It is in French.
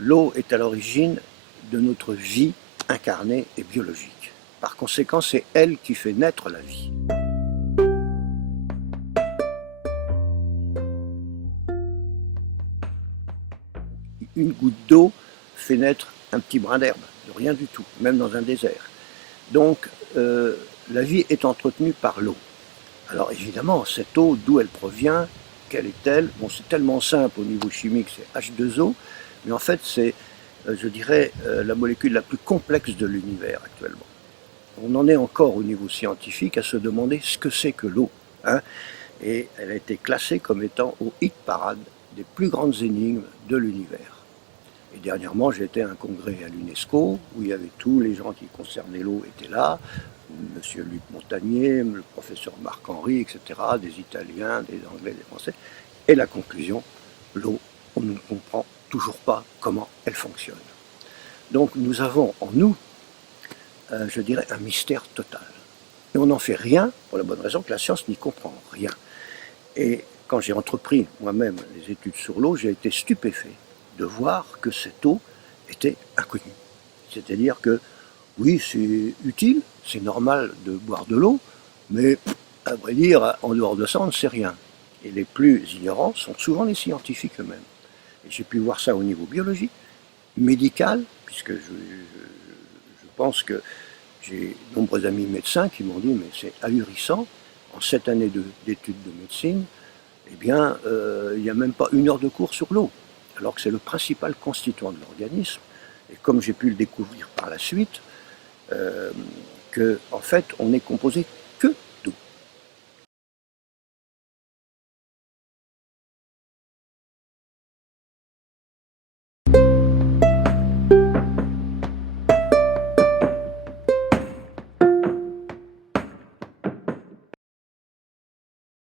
L'eau est à l'origine de notre vie incarnée et biologique. Par conséquent, c'est elle qui fait naître la vie. Une goutte d'eau fait naître un petit brin d'herbe, de rien du tout, même dans un désert. Donc, la vie est entretenue par l'eau. Alors évidemment, cette eau, d'où elle provient, quelle est-elle? Bon, c'est tellement simple au niveau chimique, c'est H2O, mais en fait, c'est, je dirais, la molécule la plus complexe de l'univers actuellement. On en est encore au niveau scientifique à se demander ce que c'est que l'eau, hein. Et elle a été classée comme étant au hit parade des plus grandes énigmes de l'univers. Et dernièrement, j'ai été à un congrès à l'UNESCO où il y avait tous les gens qui concernaient l'eau étaient là, Monsieur Luc Montagnier, le professeur Marc-Henri, etc., des Italiens, des Anglais, des Français. Et la conclusion, l'eau, on ne comprend toujours pas comment elle fonctionne. Donc nous avons en nous, je dirais, un mystère total. Et on n'en fait rien pour la bonne raison que la science n'y comprend rien. Et quand j'ai entrepris moi-même les études sur l'eau, j'ai été stupéfait de voir que cette eau était inconnue. C'est-à-dire que, oui, c'est utile, c'est normal de boire de l'eau, mais à vrai dire, en dehors de ça, on ne sait rien. Et les plus ignorants sont souvent les scientifiques eux-mêmes. Et j'ai pu voir ça au niveau biologique, médical, puisque je pense que j'ai de nombreux amis médecins qui m'ont dit mais c'est ahurissant, en 7 années d'études de médecine, eh bien, il n'y a même pas 1 heure de cours sur l'eau, alors que c'est le principal constituant de l'organisme. Et comme j'ai pu le découvrir par la suite, que en fait, on est composé